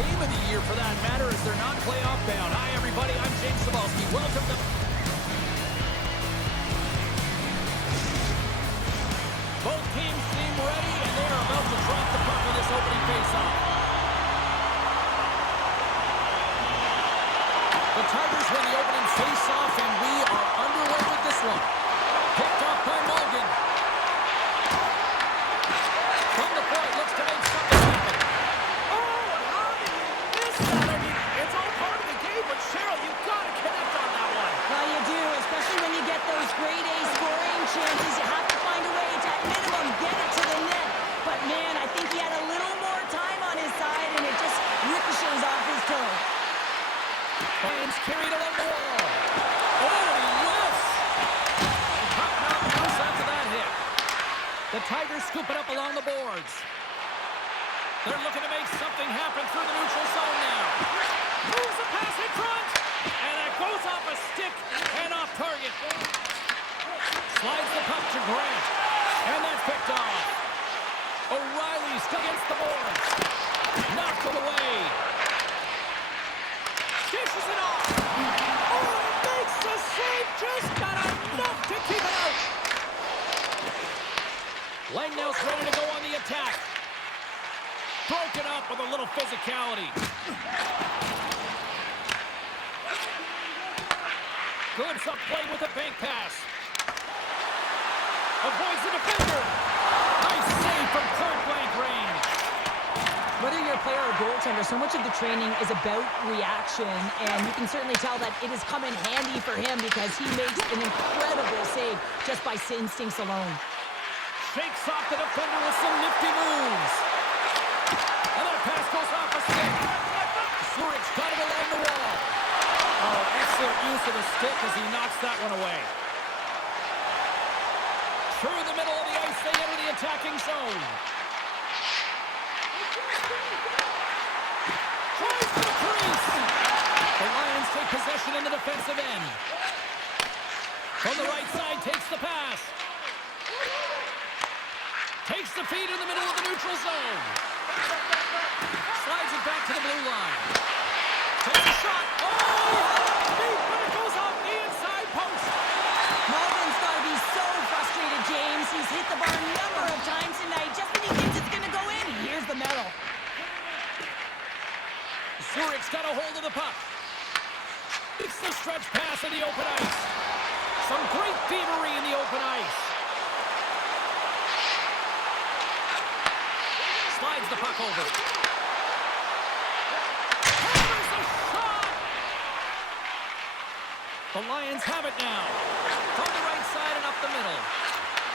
game of the year for that matter, as they're not playoff bound. Hi, everybody. I'm James Cebulski. Welcome to... Both teams seem ready, and they are about to drop the puck in this opening faceoff. The Tigers win the opening faceoff, and we are underway with this one. Picked off by Morgan. From the point, looks to make something happen. Oh, how did you miss that? I mean, it's all part of the game, but Cheryl, you've got to connect on that one. Well, you do, especially when you get those grade A scoring chances. You have to find a way to, at minimum, get it to the net. But, man, I think he had a little more time on his side, and it just ricochets off his toe. Lions carried along the wall. Oh, he whiffs. The puck now moves after that hit. The Tigers scoop it up along the boards. They're looking to make something happen through the neutral zone now. Moves the pass in front, and it goes off a stick and off target. Slides the puck to Grant, and that's picked off. O'Reilly's against the boards. Knocked it away. Dishes it off. Oh, it makes the save. Just got enough to keep it out. Langnell's ready to go on the attack. Broken up with a little physicality. Good up play with a bank pass. Avoids the defender. Nice save from point-blank range. Whether you're a player or goaltender, so much of the training is about reaction, and you can certainly tell that it has come in handy for him because he makes an incredible save just by instincts alone. Shakes off the defender with some nifty moves. And that pass goes off a stick. Zurich's got it along the wall. Oh, excellent use of the stick as he knocks that one away. Through the middle of the ice, they enter the attacking zone. Tries for the crease. The Lions take possession in the defensive end. From the right side, takes the pass. Takes the feed in the middle of the neutral zone. Slides it back to the blue line. Takes a shot. Oh! Deep, but it goes off the inside post. Morgan's got to be so frustrated, James. He's hit the bar a number of times tonight. Just when he thinks it's going to go in, here's the medal. Zurich's got a hold of the puck. It's the stretch pass in the open ice. Some great thievery in the open ice. Slides the puck over. Hammers a shot! The Lions have it now. From the right side and up the middle.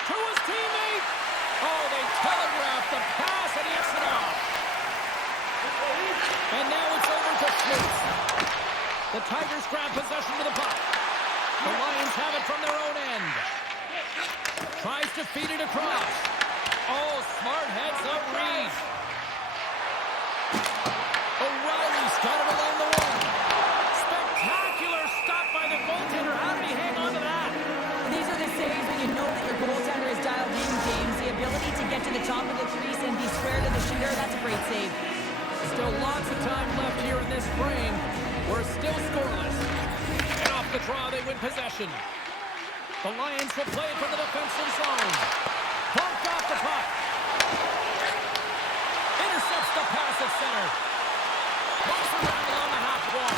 To his teammate. Oh, they telegraphed the pass and he hits it off. And now it's over to Schmitz. The Tigers grab possession of the puck. The Lions have it from their own end. Tries to feed it across. Oh, smart heads-up read. O'Reilly's got it along the wall. Spectacular stop by the goaltender. How did he hang on to that? These are the saves when you know that your goaltender is dialed in, James. The ability to get to the top of the crease and be square to the shooter, that's a great save. Still lots of time left here in this frame. We're still scoreless. And off the draw, they win possession. The Lions will play from the defensive zone. Bumped off the puck. Intercepts the pass at center. Moves around along the half wall.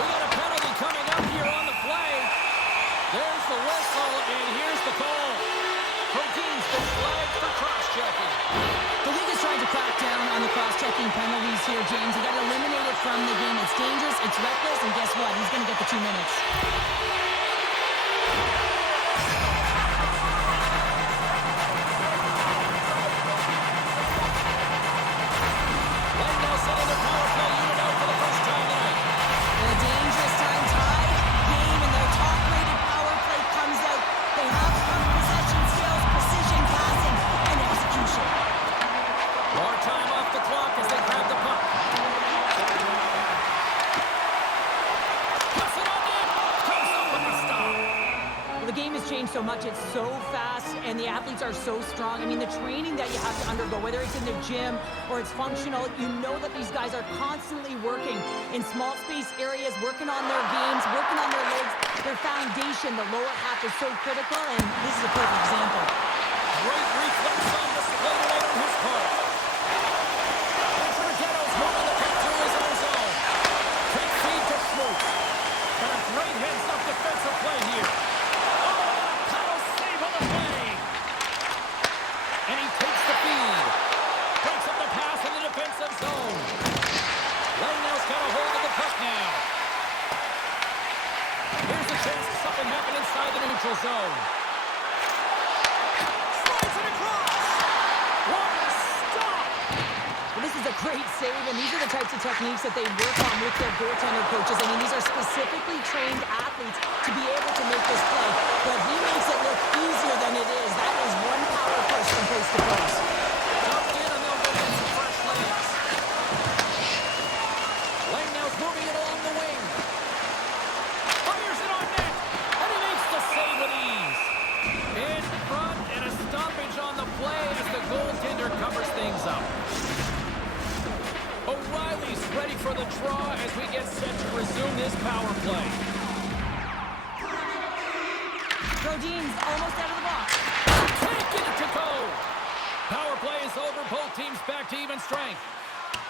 We got a penalty coming up here on the play. There's the whistle, and here's the call. Proteins been flagged for cross-checking. The league is trying to crack down on the cross-checking penalties here, James. You got to eliminate it from the game. It's dangerous, it's reckless, and guess what? He's going to get the 2 minutes. Langnell setting their power play unit out for the first time tonight. A dangerous time tied game, and their top-rated power play comes out. They have strong possession skills, precision passing, and execution. More time off the clock as they grab the puck. Puts it on net. Comes up with the stop. Well, the game has changed so much. It's so fast, and and the athletes are so strong. I mean, the training that you have to undergo, whether it's in the gym or it's functional, you know that these guys are constantly working in small space areas, working on their games, working on their legs, their foundation. The lower half is so critical, and this is a perfect example. Great reflex on display tonight on his part. Forgetto's moving the puck to his own zone. Quick feed to Schmutz. But a great heads-up defensive play here. Oh, a title save on the play. And he takes the feed. Breaks up the pass in the defensive zone. Langnau's got a hold of the puck now. Here's a chance for something happen inside the neutral zone. Slides it across. What a stop! Well, this is a great save, and these are the types of techniques that they work on with their goaltender coaches. I mean, these are specifically trained athletes to be able to make this play, but he makes it look easier than it is. That is one power push from post to post. Dumped in, and they'll go get some fresh legs. Langnau's moving it along the wing. Fires it on net, and he makes the save with ease. In front, and a stoppage on the play as the goaltender covers things up. O'Reilly's ready for the draw as we get set to resume this power play. Brodin's almost out of the box. Can't get it to go. Power play is over. Both teams back to even strength.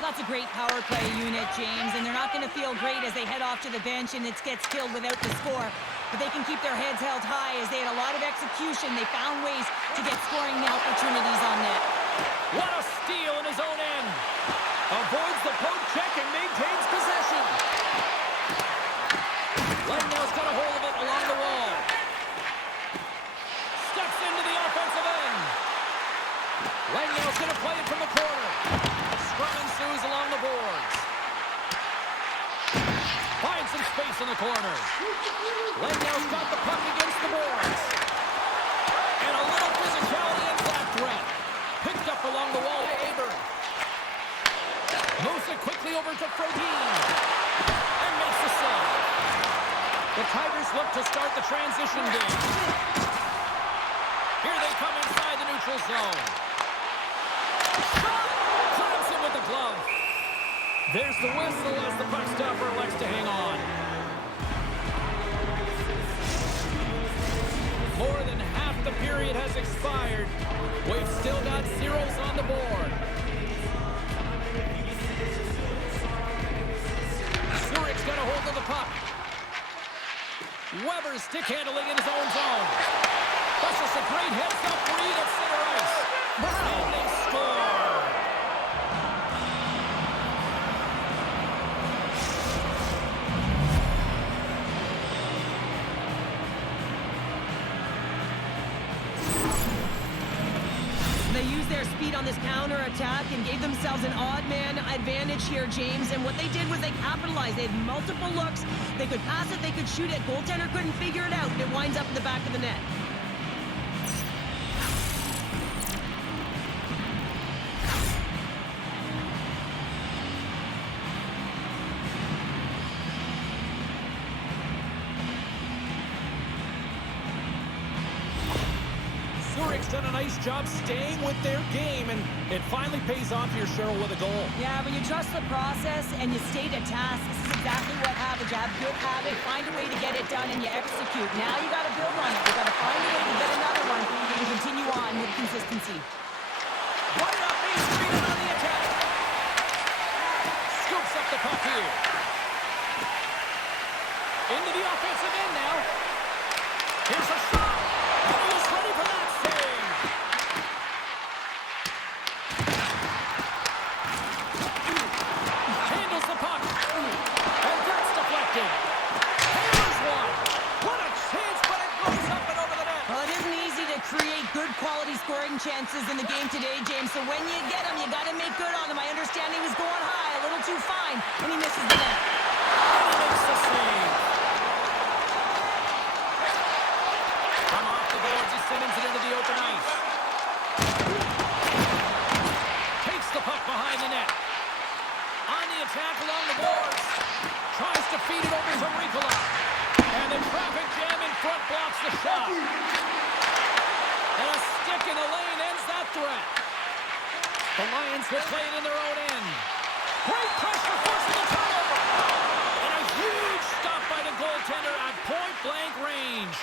That's a great power play unit, James, and they're not going to feel great as they head off to the bench and it gets killed without the score. But they can keep their heads held high as they had a lot of execution. They found ways to get scoring opportunities on net. What a steal in his own end. Avoids the poke check and maintains possession. Langnau's got a hold of it along the wall. Steps into the offensive end. Langnau's going to play it from the corner. Scrum ensues along the boards. Finds some space in the corner. Langnau's got the puck against the boards. And a little physicality in that threat. Picked up along the wall by Aber. Moves it quickly over to Frodin. And makes the save. The Tigers look to start the transition game. Here they come inside the neutral zone. Shot! Climbs in with the glove. There's the whistle as the puck stopper elects to hang on. More than half the period has expired. We've still got zeros on the board. Zurich's got a hold of the puck. Weber stick handling in his own zone. That's just a great heads-up read at center ice. And they score. They used their speed on this counter-attack and gave themselves an odd-man advantage here, James. And what they did was they capitalized. They had multiple looks. They could pass it, they could shoot it. Goaltender couldn't figure it out, and it winds up in the back of the net. Zurich's done a nice job staying with their game, and it finally pays off here, Cheryl, with a goal. Yeah, when you trust the process and you stay to task, this is exactly what happens. You have good habit, find a way to get it done, and you execute. Now you got to build on it. You got to find a way to get another one and continue on with consistency. Right up Main Street and on the attack. Scoops up the puck here. Into the offensive end now. Here's a shot. And he is ready for that save. Handles the puck. And that's deflected. Here's one. What a chance, but it goes up and over the net. Well, it isn't easy to create good quality scoring chances in the game today, James. So when you get them, you got to make good on them. I understand he was going high, a little too fine, and he misses the net. And he makes the save. From off the boards, he sends it into the open ice. Takes the puck behind the net. On the attack along the boards. Tries to feed it over to Ricola. And the traffic jam in front blocks the shot. And a Puck in the lane ends that threat. The Lions will play it in their own end. Great pressure forcing the turnover. And a huge stop by the goaltender at point-blank range.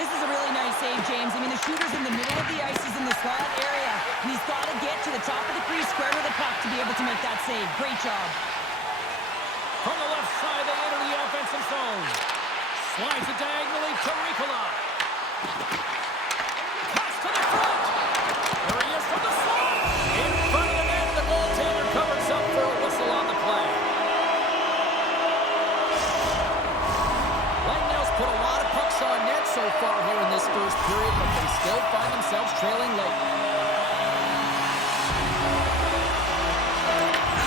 This is a really nice save, James. I mean, the shooter's in the middle of the ice. He's in the slot area. And he's got to get to the top of the crease, square to the puck to be able to make that save. Great job. From the left side, they enter the offensive zone. Slides it diagonally to Ricola. Pass to the front. There he is from the slot. In front of the net, the goaltender covers up for a whistle on the play. Lightnow's put a lot of pucks on net so far here in this first period, but they still find themselves trailing late.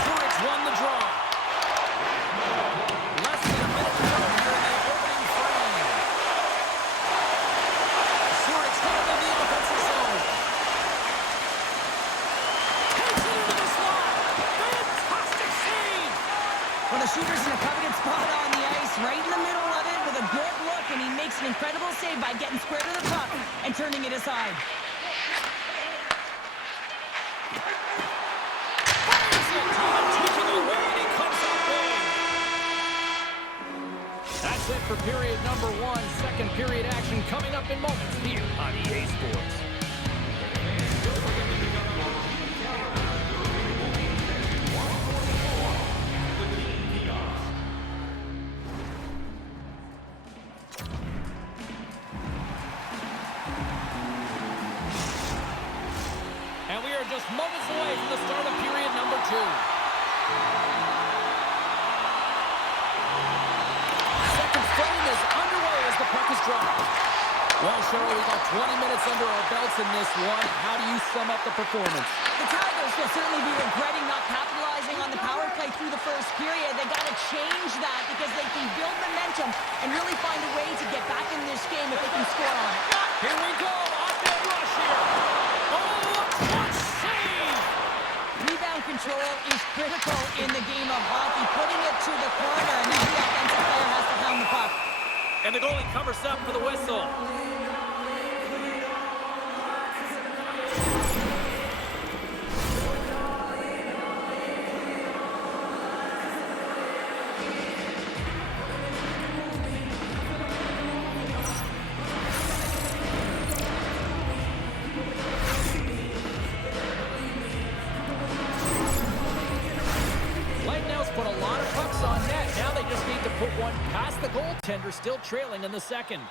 Zurich's won the draw. Less than a minute to go here in the opening frame. Zurich's down in the offensive zone. Takes it into the slot. Fantastic save. Well, the shooter's in a coveted spot on the ice, right in the middle of it with a good look, and he makes an incredible save by getting square to the puck and turning it aside. Fires it. Taking away, and he comes up big. That's it for period number one. Second period action coming up in moments here on EA Sports. And we are just moments away from the start of period number two. Second frame is underway as the puck is dropped. Well, Cheryl, we got 20 minutes under our belts in this one. How do you sum up the performance? The Tigers will certainly be regretting not capitalizing on the power play through the first period. They got to change that because they can build momentum and really find a way to get back in this game if they can score on it. Here we go. Off-net rush here. Oh, what save! Rebound control is critical in the game of hockey. Putting it to the corner, and now the offensive player has to pound the puck. And the goalie covers up for the whistle. Lightnow's put a lot of pucks on net. Now they just need to put one past the goaltender, still trailing in the second.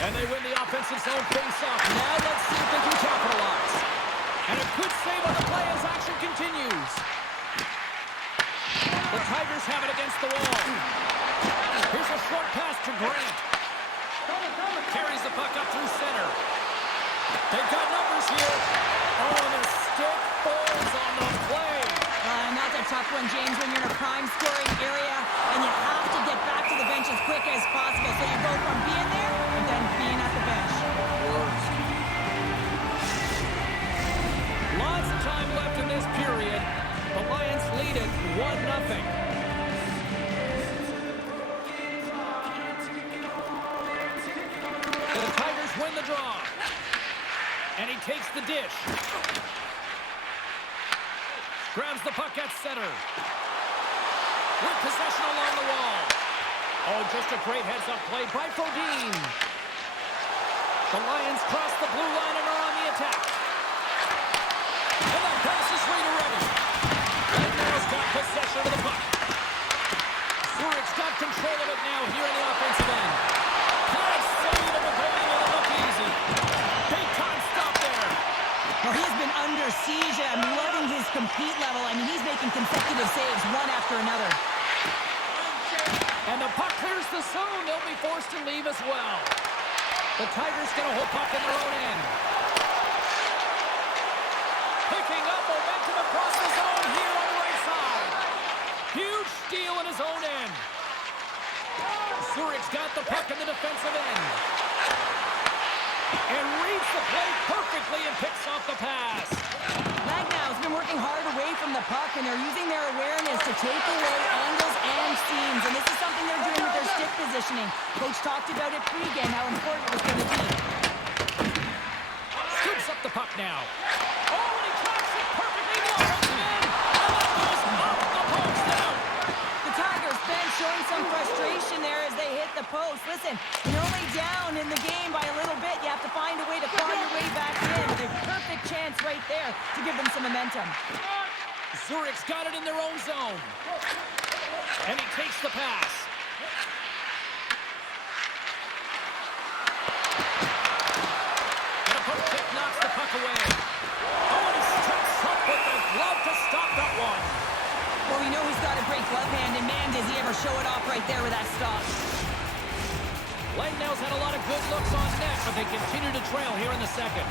And they win the offensive zone face-off. Now let's see if they can capitalize. And a good save on the play as action continues. The Tigers have it against the wall. Here's a short pass to Grant. Carries the puck up through center. They've got numbers here. Oh, and a stick falls on the play. And that's a tough one, James, when you're in a prime scoring area and you have to get back to the bench as quick as possible. So you go from being there and then being at the bench. Lots of time left in this period. The Lions lead it 1-0. The Tigers win the draw. And he takes the dish. Grabs the puck at center. With possession along the wall. Oh, just a great heads-up play by Fodine. The Lions cross the blue line and are on the attack. And that pass is ready. Lightnow's got possession of the puck. Zurich's got control of it now here in the offensive end. Nice save, and the goalie will look easy. Big-time stop there. Well, he's been under siege. I'm loving his compete level. I mean, he's making consecutive saves one after another. And the puck clears the zone. They'll be forced to leave as well. The Tigers get a whole puck in their own end. Picking up momentum across the zone here on the right side. Huge steal in his own end. Zurich's got the puck in the defensive end. And reads the play perfectly and picks off the pass. Lignow's been working hard away from the puck, and they're using their awareness to take away angles and seams. And this is something they're doing with their stick positioning. Coach talked about it pregame, how important it was going to be. the puck now. Oh, and he tracks it perfectly in the offensive end. And that goes off the post out. The Tigers bench showing some frustration there as they hit the post. Listen, you're only down in the game by a little bit. You have to find a way to claw your way back in. The perfect chance right there to give them some momentum. Zurich's got it in their own zone. And he takes the pass. And a poke kick knocks the puck away. Oh, and he steps up with the glove to stop that one. Well, we know he's got a great glove hand, and man, does he ever show it off right there with that stop. Langnau's had a lot of good looks on net, but they continue to trail here in the second.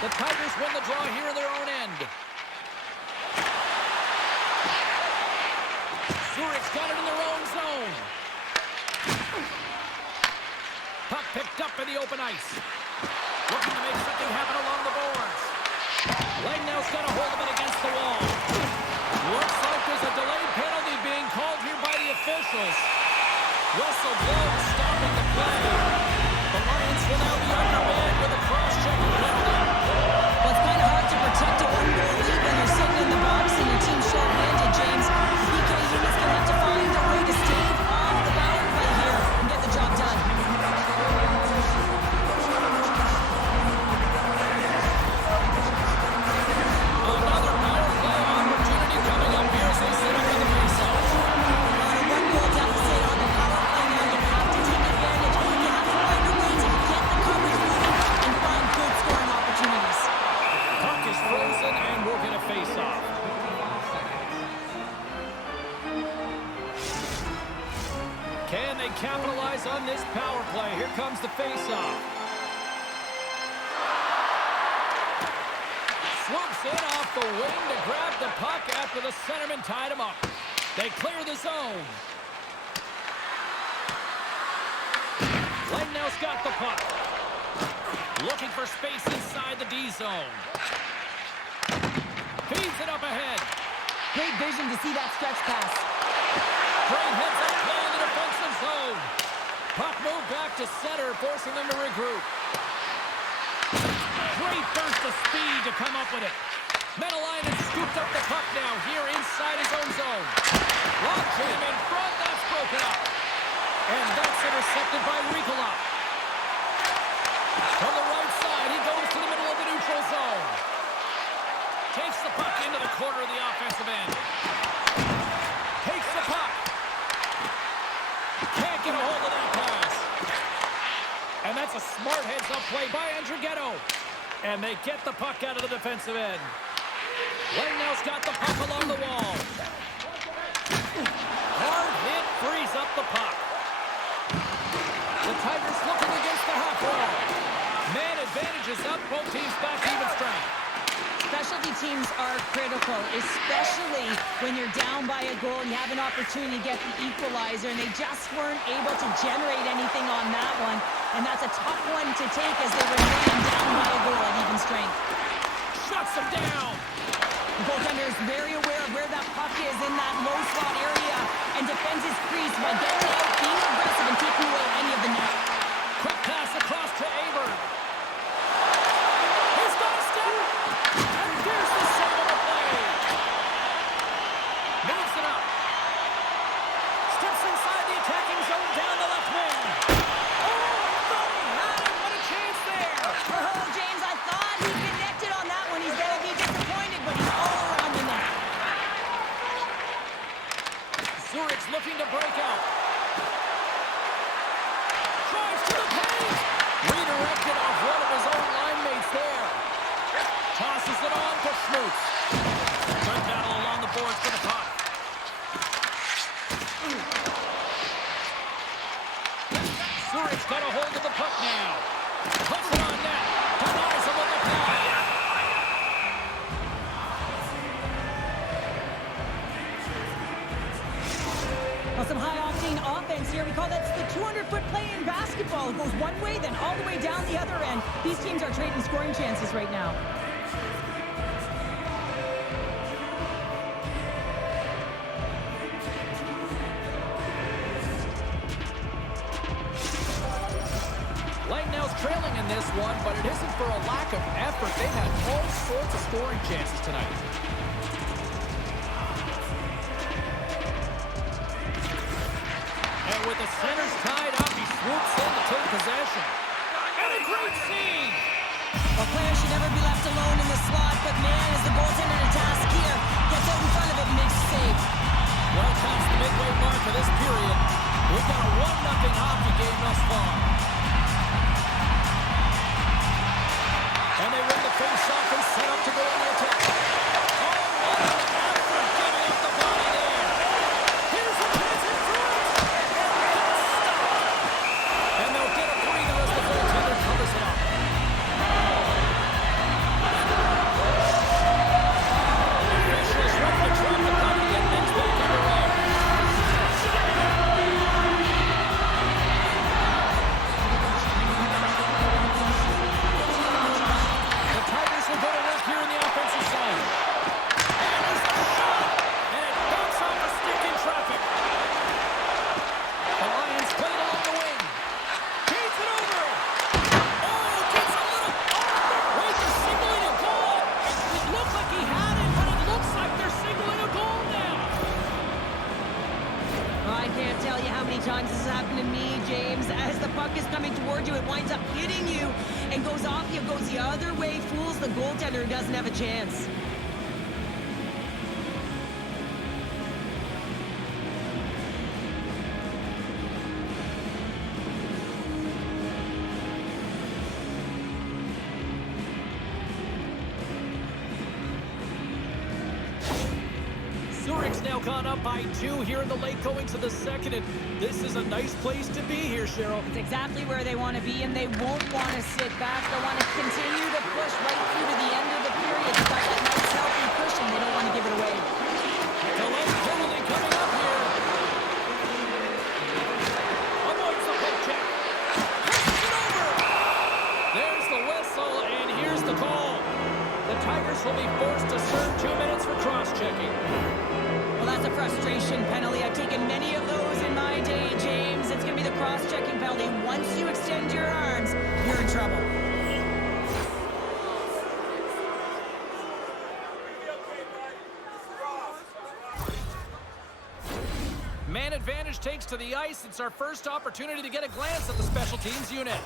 The Tigers win the draw here in their own end. Zurich's got it in their own zone. Puck picked up in the open ice. Looking to make something happen along the boards. Langnau's got a hold of it against the wall. Looks like there's a delayed penalty being called here by the officials. Whistle blows, stopping the play. The Lions will now be undermanned with a cross-checking penalty. Well, it's kind of hard to protect a one-goal lead when you're sitting in the box and your team's short-handed, James. BK unit's going to have to find a way to stave off the power play here and get the job done. Another power play opportunity coming up here as they sit up in the face-off. On a one-goal deficit on the power play now, you have to take advantage. You have to find a way to get the coverage moving and find good scoring opportunities. Puck is frozen, and we're going to face off. Can they capitalize on this power play? Here comes the face-off. Swoops in off the wing to grab the puck after the centerman tied him up. They clear the zone. Langnau's got the puck. Looking for space inside the D zone. Feeds it up ahead. Great vision to see that stretch pass. Great heads up play in the defensive zone. Puck moved back to center, forcing them to regroup. Great burst of speed to come up with it. Metalainen scooped up the puck now here inside his own zone. Lob jam in front, that's broken up. And that's intercepted by Ricola. From the right side, he goes to the middle of the neutral zone. Takes the puck into the corner of the offensive end. Takes the puck. Can't get a hold of that pass. And that's a smart heads-up play by Andrighetto. And they get the puck out of the defensive end. Langnau's got the puck along the wall. Hard hit frees up the puck. The Tigers looking against the half wall. Man advantages up, both teams back even strength. Specialty teams are critical, especially when you're down by a goal and you have an opportunity to get the equalizer, and they just weren't able to generate anything on that one. And that's a tough one to take as they remain down by a goal at even strength. Shuts them down. The goaltender is very aware of where that puck is in that low slot area and defends his crease by getting out, being aggressive, and taking away any of the net. Quick pass across to Aber. He's got a step. And here's the save of the play. Moves it up. Steps inside the attacking zone down the left wing. Oh, I thought he had it. What a chance there. Oh, James, I thought he connected on that one. He's going to be disappointed, but he's all around the net. Zurich's looking to break out. Drives to the paint. Redirected off one of his own line mates there. Tosses it on to Schmutz. Good battle along the boards for the puck. Zurich's got a hold of the puck now. Puts it on net. Denies him with the pass. Well, some high-octane offense here. We call that the 200-foot play in basketball. It goes one way, then all the way down the other end. These teams are trading scoring chances right now. Langnau's trailing in this one, but it isn't for a lack of effort. They've had all sorts of scoring chances tonight. And with the centers tied up, he swoops in to take possession. And a great save! A player should never be left alone in the slot, but man, is the goaltender to task here. Gets out in front of it and makes a save. Well, comes the midway mark of this period. We've got a 1-0 hockey game thus far. And they win the face-off and set up to go on the attack. Oh, what an effort giving up the body there. Here's a chance in front. And they'll get a breather as the goaltender covers it up. Officials ready to drop the puck to get things back underway. The Tigers will go to work here in the offensive side. And there's a shot! And it bounced off the stick in traffic. The Lions play it along the wing. Feeds it over. Oh, gets a little... Oh, wait, they're signaling a goal. It looked like he had it, but it looks like they're signaling a goal now. I can't tell you how many times this has happened to me, James. As the puck is coming toward you, it winds up hitting you and goes off you, goes the other way, fools the goaltender who doesn't have a chance. Zurich's now gone up by 2 here in the late going to the second, and this is a nice place to be here, Cheryl. It's exactly where they want to be, and they won't want to sit back. They want to continue to push right through to the end of the period. They've got that nice, healthy push, and they don't want to give it away. Delay penalty coming up here. Avoids the poke check. Pushes it over. There's the whistle, and here's the call. The Tigers will be forced to serve 2 minutes for cross-checking. Well, that's a frustration penalty. I've taken many of those in my day, James. It's going to be the cross-checking penalty. Once you extend your arms, you're in trouble. Man advantage takes to the ice. It's our first opportunity to get a glance at the special teams unit.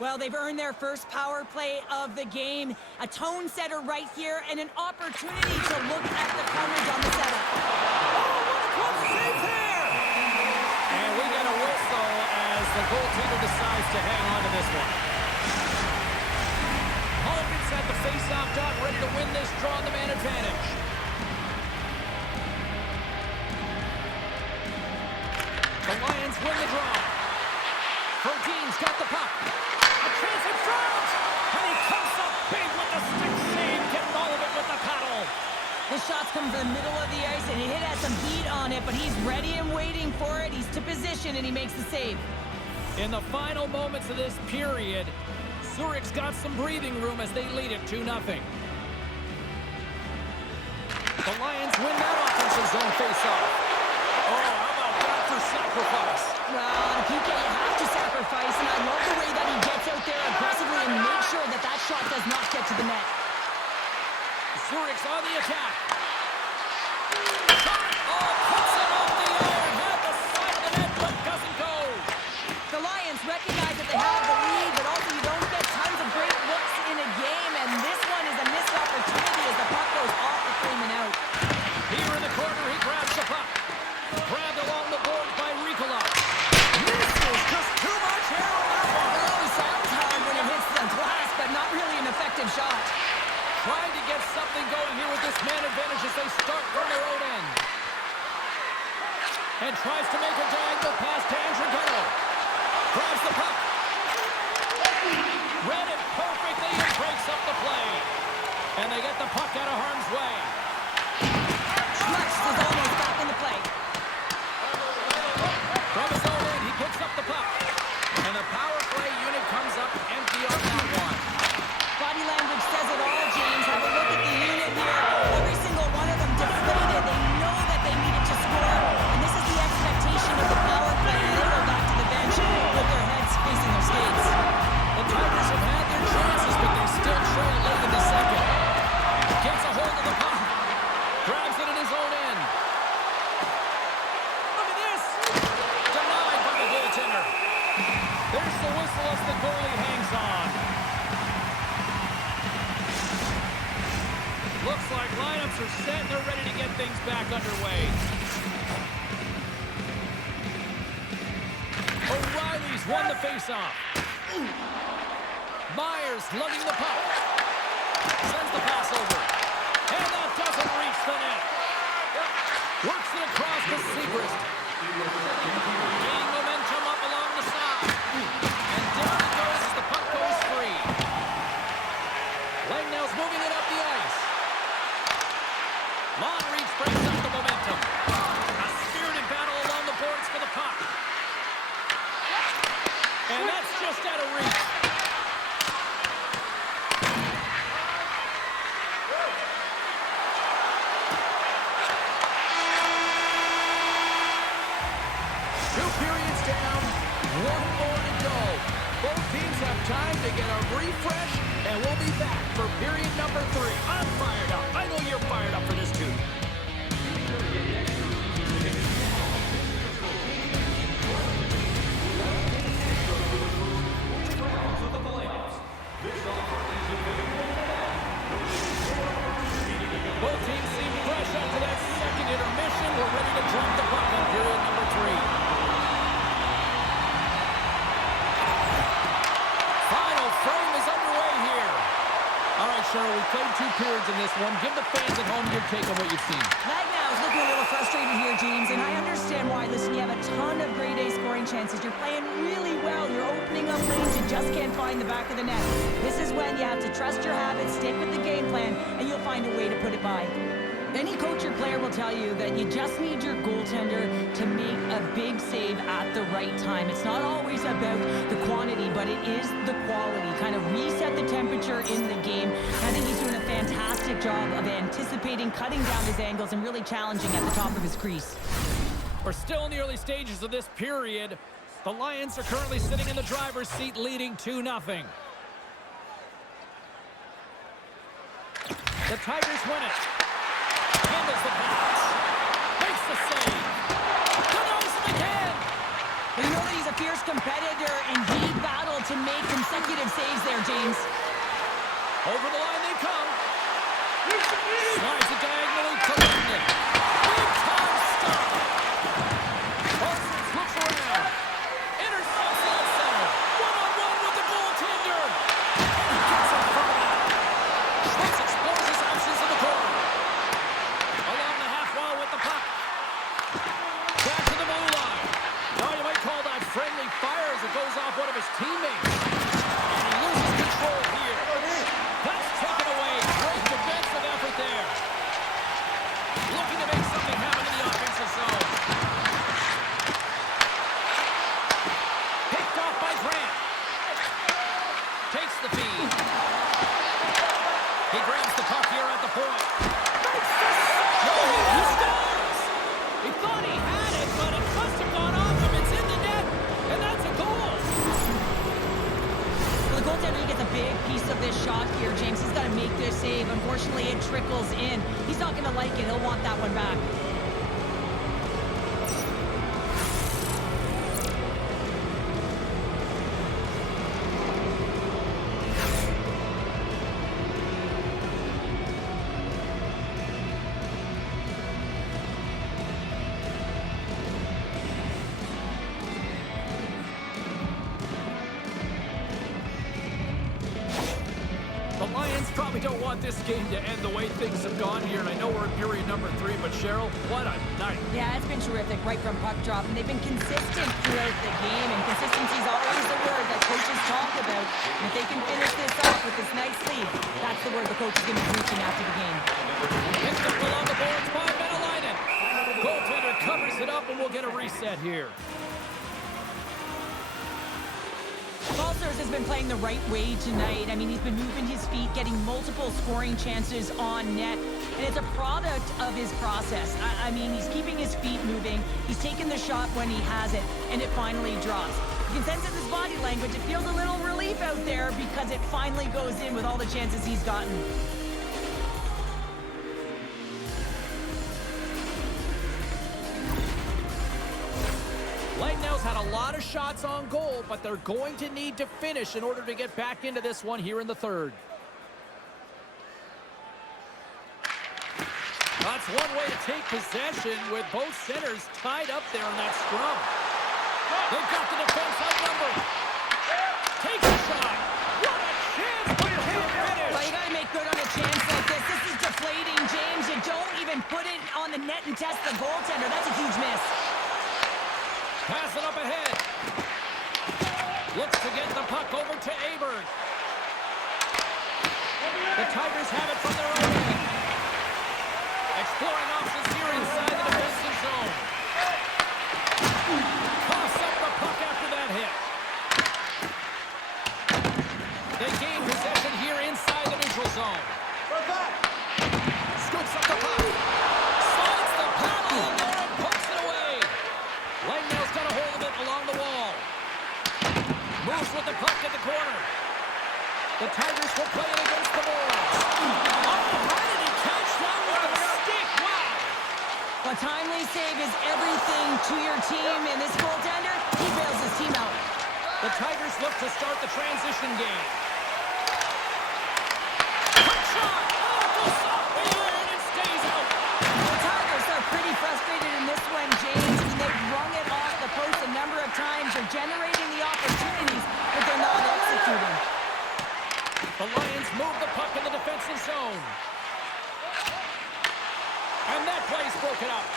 Well, they've earned their first power play of the game. A tone setter right here and an opportunity to look at the coverage on the setup. Oh, what a close save there! And we get a whistle as the goaltender decides to hang on to this one. Hawkins at the face-off dot, ready to win this draw on the man advantage. The Lions win the draw. Verdeen's got the puck. A chance in front! And he comes up big with the stick save, getting all of it with the paddle. The shot's come from the middle of the ice, and he has some heat on it, but he's ready and waiting for it. He's to position, and he makes the save. In the final moments of this period, Zurich's got some breathing room as they lead it 2-0. The Lions win that offensive zone faceoff. Oh, how about that for sacrifice? Well, on PK, you have to sacrifice, and I love the way that he gets out there aggressively and makes sure that that shot does not get to the net. Zurich's on the attack. Oh, puts it off the iron. Had the side of the net, but doesn't go. The Lions recognize that they have the lead, but also you don't get tons of great looks in a game, and this one is a missed opportunity as the puck goes off the frame and out. Here in the corner, he grabs the puck. Grabbed along the boards by Ricola. Misses just too much hair on that one. It always sounds hard when it hits the glass, but not really an effective shot. Trying to get something going here with this man advantage as they start from their own end. And tries to make a diagonal pass to Andrighetto. Grabs the puck. Read it perfectly and breaks up the play. And they get the puck out of harm's way. Schlex is almost back in the play. From his own end, he picks up the puck. And the power play unit comes up empty on that one. Body language says it all, James. Have a look at the unit here. Every single one of them deflated. They know that they needed to score. And this is the expectation of the power play. They go back to the bench with their heads facing their skates. The goalie hangs on. Looks like lineups are set and they're ready to get things back underway. O'Reilly's won the faceoff. Myers lugging the puck. Sends the pass over. And that doesn't reach the net. Works it across to Segrist. Gaining momentum up along the side. And down it goes as the puck goes free. Langnell's moving it up the ice. Long reach breaks up the momentum. A spirited battle along the boards for the puck. And that's just out of reach. Time to get a refresh, and we'll be back for period number 3. I'm fired up. I know you're fired up for this too. Both teams seem fresh after that second intermission. We're ready to drop the puck on period number 3. Cheryl, we played 2 periods in this one. Give the fans at home your take on what you've seen. Lagnow's looking a little frustrated here, James, and I understand why. Listen, you have a ton of grade A scoring chances. You're playing really well. You're opening up lanes. You just can't find the back of the net. This is when you have to trust your habits, stick with the game plan, and you'll find a way to put it by. Any coach or player will tell you that you just need your goaltender to make a big save at the right time. It's not always about the quantity, but it is the quality. Kind of reset the temperature in the game. I think he's doing a fantastic job of anticipating, cutting down his angles, and really challenging at the top of his crease. We're still in the early stages of this period. The Lions are currently sitting in the driver's seat, leading 2-0. The Tigers win it. Handles the pass. Makes the save. Goes again. Well, you know that he's a fierce competitor, and he battled to make consecutive saves there, James. Over the line they come. Slides it diagonally to Langley. Big time stop. Parsons looks around. Intercepts that center. One-on-one with the goaltender. And he gets it from out. Schwartz explores his options in the corner. Along the half wall with the puck. Back to the blue line. Now you might call that friendly fire as it goes off one of his teammates. And he loses control here. That's taken away. Great defensive effort there. Looking to make something happen in the offensive zone. Picked off by Grant. Takes the feed. He grabs the puck here at the point. He scores! He thought he had it, but it must have gone off him. It's in the net, and that's a goal. Well, the goaltender gets a big piece of this shot here, James. He's got to make this save. Unfortunately, it trickles in. He's not going to like it. He'll want that one back. Probably don't want this game to end the way things have gone here, and I know we're in period number 3, but Cheryl, what a night. Yeah, it's been terrific right from puck drop, and they've been consistent throughout the game, and consistency is always the word that coaches talk about. And if they can finish this off with this nice lead, that's the word the coach is going to be preaching after the game. Picked up along the boards by Venäläinen. Goaltender covers it up, and we'll get a reset here. Balcers has been playing the right way tonight. I mean, he's been moving his feet, getting multiple scoring chances on net, and it's a product of his process. I mean, he's keeping his feet moving. He's taking the shot when he has it, and it finally drops. You can sense in his body language, it feels a little relief out there because it finally goes in with all the chances he's gotten. Langnell's Angels had a lot of shots on goal, but they're going to need to finish in order to get back into this one here in the third. That's one way to take possession with both centers tied up there in that scrum. They've got the defense outnumbered. Takes a shot. What a chance, but can't finish. Well, you got to make good on a chance like this. This is deflating, James. You don't even put it on the net and test the goaltender. That's a huge miss. Pass it up ahead. Looks to get the puck over to Aberg. The Tigers have it from their own end. Exploring options here inside the defensive zone. Toss up the puck after that hit. They gain possession here inside the neutral zone. Scoops up the puck. Slides the paddle in there and pokes it away. Langnail's got a hold of it along the wall. Moves with the puck at the corner. The Tigers will play it against the boards. Oh, how did he catch that with a stick? Wow. A timely save is everything to your team, and this goaltender, he bails his team out. The Tigers look to start the transition game. Quick shot! Oh, goes off the iron and stays out. The Tigers are pretty frustrated in this one, James, and they've rung it off the post a number of times. They're generating the opportunities, but they're not executing. The Lions move the puck in the defensive zone. And that play's broken up.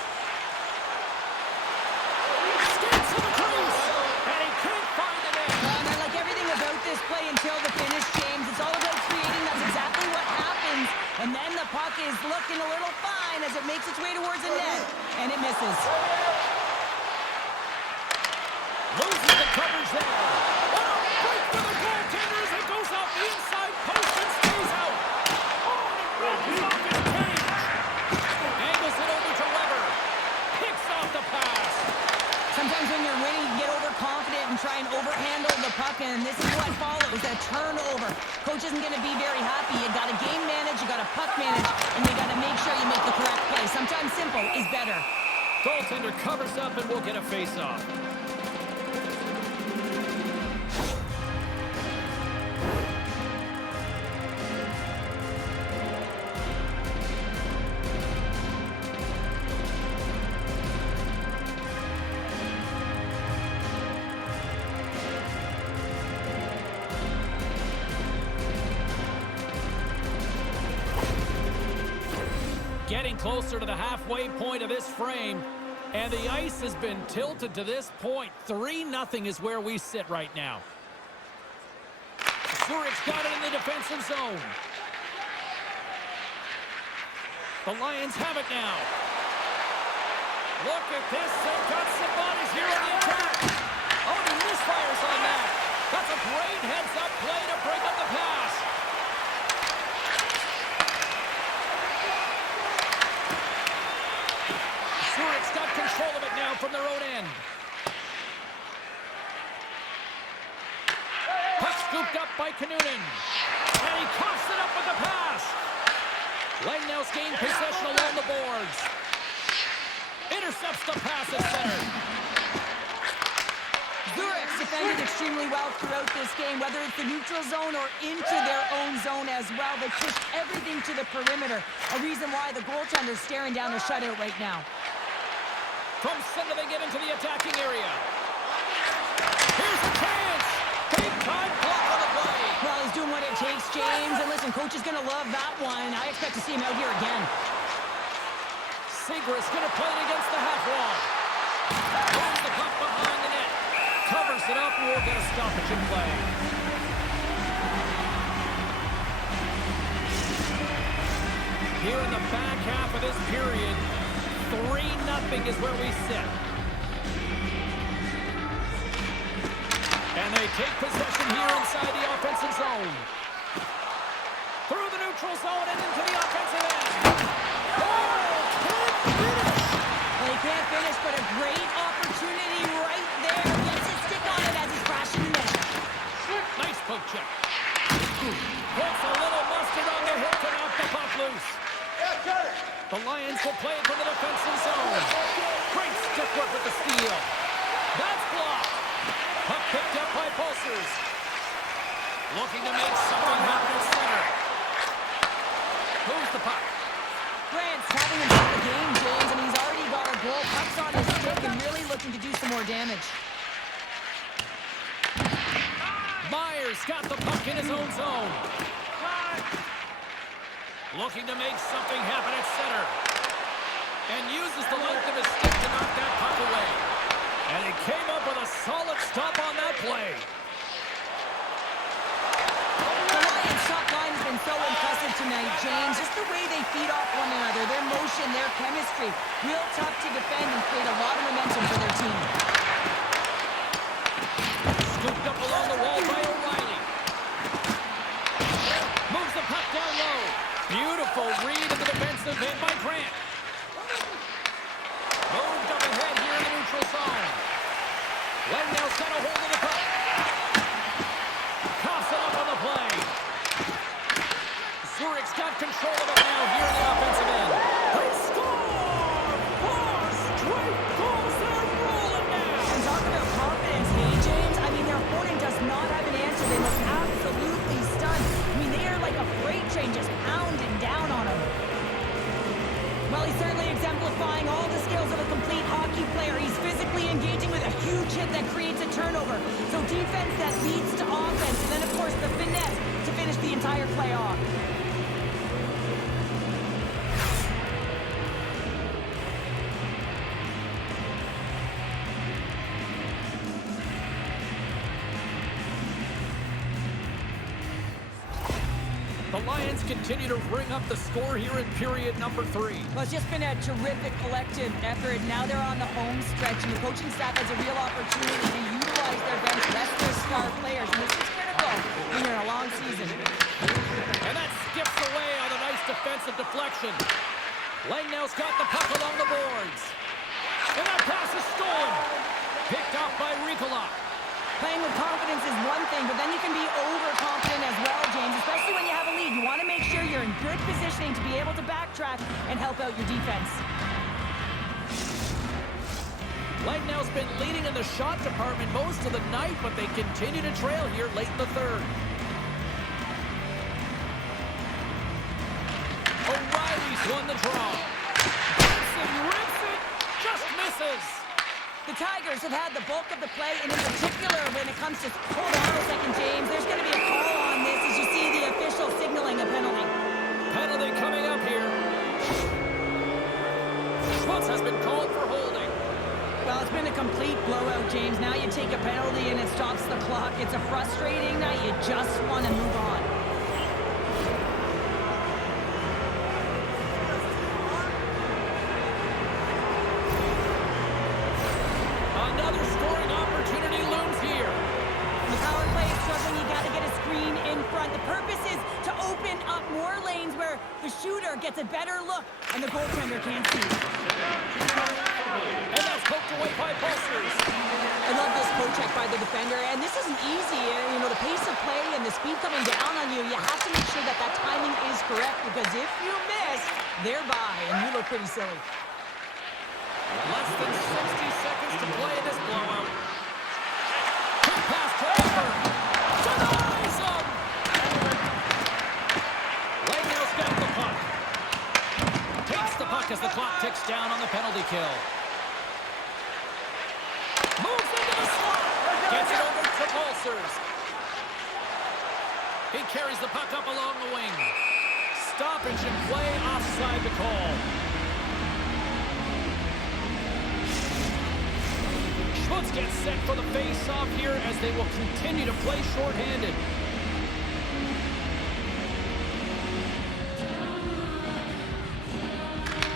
Skates to the crease, and he can't find the net. And I like everything about this play until the finish, James. It's all about creating. That's exactly what happens. And then the puck is looking a little fine as it makes its way towards the net, and it misses. Loses the coverage there. What a break for the goaltender as it goes off the inside post and stays out. Oh, and it off his cage. Angles it over to Weber. Picks off the pass. Sometimes when you're winning, you get overconfident and try and overhandle the puck, and this is what follows, a turnover. Coach isn't going to be very happy. You got to game manage, you got to puck manage, and you got to make sure you make the correct play. Sometimes simple is better. Goaltender covers up and we'll get a face-off. Getting closer to the halfway point of this frame, and the ice has been tilted to this point. 3-0 is where we sit right now. Zurich's got it in the defensive zone. The Lions have it now. Look at this. They've got some bodies here on the attack. Oh, he misfires on that. That's a great heads-up play to break up the pass. Zurich's got control of it now from their own end. Puck scooped up by Kanunen. And he coughs it up with the pass. Langnail's gained possession along the boards. Intercepts the pass at center. Zurich's defended extremely well throughout this game, whether it's the neutral zone or into their own zone as well. They pushed everything to the perimeter, a reason why the goaltender's staring down their shutout right now. From center, they get into the attacking area. Here's a chance. Big time block on the play. Well, he's doing what it takes, James. And listen, coach is going to love that one. I expect to see him out here again. Seagrass going to play it against the half wall. Moves the puck behind the net. Covers it up, and we'll get a stoppage in play. Here in the back half of this period, 3-0 is where we sit. And they take possession here inside the offensive zone. Through the neutral zone and into the offensive end. Oh, can't finish. Well, he can't finish, but a great opportunity right there. Gets his stick on it as he's crashing the net. Nice poke check. Puts a little mustard on the hit to knock the puck loose. The Lions will play it from the defensive zone. Great stick work with the steal. That's blocked. Puck picked up by Pulsers. Looking to make something happen at center. Moves the puck. Grant's having himself a game, James, and he's already got a goal. Puck's on his stick and really looking to do some more damage. Myers got the puck in his own zone. Looking to make something happen at center. And uses the length of his stick to knock that puck away. And he came up with a solid stop on that play. The Lions' top line has been so impressive tonight, James. Just the way they feed off one another, their motion, their chemistry. Real tough to defend and create a lot of momentum for their team. Scooped up along the wall by O'Reilly. Moves the puck down low. Beautiful read of the defensive end by Grant. Moved up ahead here in the neutral zone. Langdale's got a hold of the puck. Toss it up on the play. Zurich's got control of it now here in the offensive end. They score! 4 straight goals. They're rolling now. And talk about confidence, hey, James? I mean, their opponent does not have an answer. They look absolutely stunned. I mean, they are like a freight train just pounding down on them. Well, he's certainly exemplifying all the skills of a complete hockey player. He's physically engaging with a huge hit that creates a turnover. So defense that leads to offense. And then, of course, the finesse to finish the entire play off. The Lions continue to ring up the score here in period number 3. Well, it's just been a terrific collective effort. Now they're on the home stretch, and the coaching staff has a real opportunity to utilize their bench, rest their star players, and this is critical when you're in a long season. And that skips away on a nice defensive deflection. Langnell's got the puck along the boards. And that pass is stolen. Picked off by Ricola. Playing with confidence is one thing, but then you can be overconfident as well, James, especially when you have a lead. You want to make sure you're in good positioning to be able to backtrack and help out your defense. Langnell's been leading in the shot department most of the night, but they continue to trail here late in the third. O'Reilly's won the draw. Benson rips it, just misses. The Tigers have had the bulk of the play, and in particular, when it comes to... Hold on a second, James. There's going to be a call on this as you see the official signaling a penalty. Penalty coming up here. Schmutz has been called for holding. Well, it's been a complete blowout, James. Now you take a penalty and it stops the clock. It's a frustrating night. You just want to move on. Another scoring opportunity looms here. The power play is struggling. You got to get a screen in front. The purpose is to open up more lanes where the shooter gets a better look and the goaltender can't see. And that's poked away by Pulsers. I love this poke check by the defender, and this isn't easy. You know, the pace of play and the speed coming down on you, you have to make sure that that timing is correct, because if you miss, they're by, and you look pretty silly. Less than 60 seconds to play in this blowout. Quick pass to Amber. Denies him! Langnell's got the puck. Takes the puck as the clock ticks down on the penalty kill. Moves into the slot. Gets it over to Pulsers. He carries the puck up along the wing. Stoppage in play, offside the call. Schmutz gets set for the face-off here as they will continue to play shorthanded.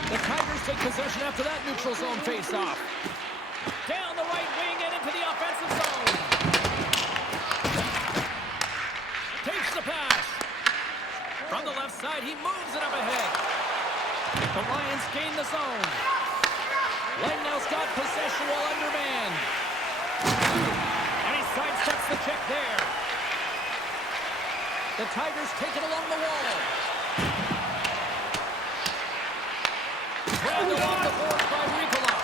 The Tigers take possession after that neutral zone face-off. Down the right wing and into the offensive zone. Takes the pass. From the left side, he moves it up ahead. The Lions gain the zone. Langnell's got possession while undermanned. And he sidesteps the check there. The Tigers take it along the wall. Grabbed along the board by Ricola.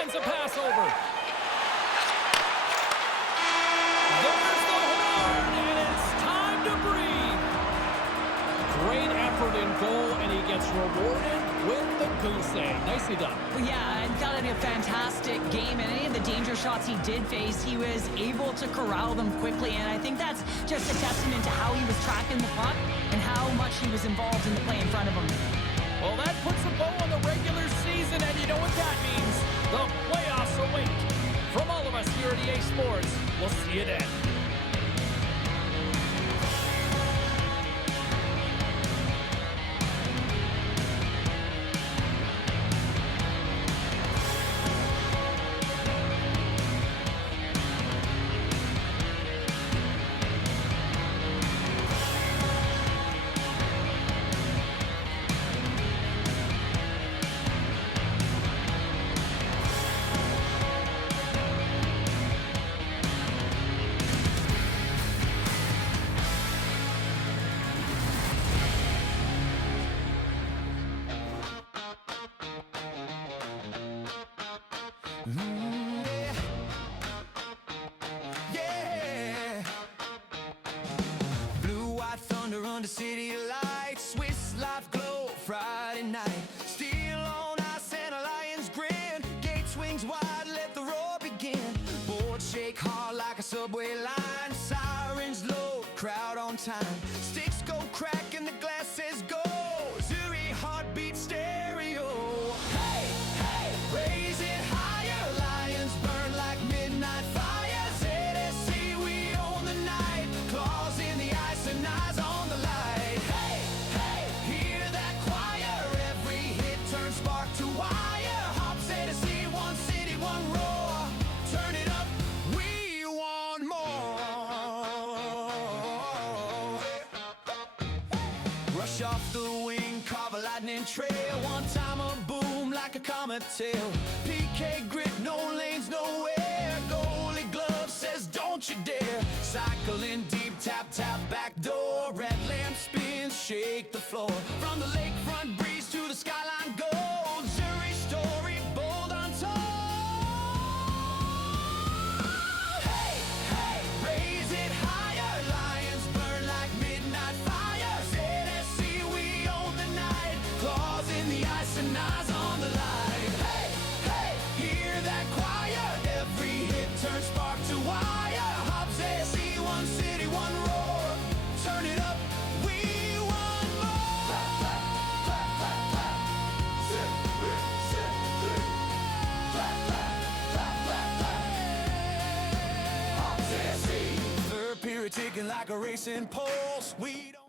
sends a pass over. There's the horn, and it's time to breathe. Great effort in goal, and he gets rewarded with the goose egg. Nicely done. Well, yeah, and that had a fantastic game, and any of the danger shots he did face, he was able to corral them quickly, and I think that's just a testament to how he was tracking the puck and how much he was involved in the play in front of him. Well, that puts a bow on the regular season, and you know what that means. The playoffs await. From all of us here at EA Sports, we'll see you then. Yeah. Blue, white thunder under city lights. Swiss life glow Friday night. Steel on ice and a lion's grin. Gate swings wide, let the roar begin. Boards shake hard like a subway line. Sirens low, crowd on time. Sticks go crack and the glass says go. Zurich heartbeat stereo. Hey, hey, raise it higher. Lions burn like midnight fire. ZSC, we own the night. Claws in the ice and eyes on the light. Hey, hey, hear that choir. Every hit turns spark to wire. Hops ZSC, one city, one roar. Turn it up, we want more. Rush off the wing, carve a lightning trail. One time a boom like a comet tail. PK grit, no lanes, nowhere. Goalie glove says don't you dare. Cycling deep, tap, tap, back door. Red lamp spins, shake the floor. From the lakefront breeze to the skyline gold. Zurich story, bold untold. Hey, hey, raise it higher. Lions burn like midnight fire. ZSC, we own the night. Claws in the ice and eyes on the light. Hey, hey, hear that choir. Every hit turns spark to wire. Hops ZSC, one city, one roar. Turn it up, we want more. Clap, clap, clap, clap, clap. ZSC. Clap, clap, clap, clap, clap. Hops ZSC. Third period ticking like a racing pulse. We don't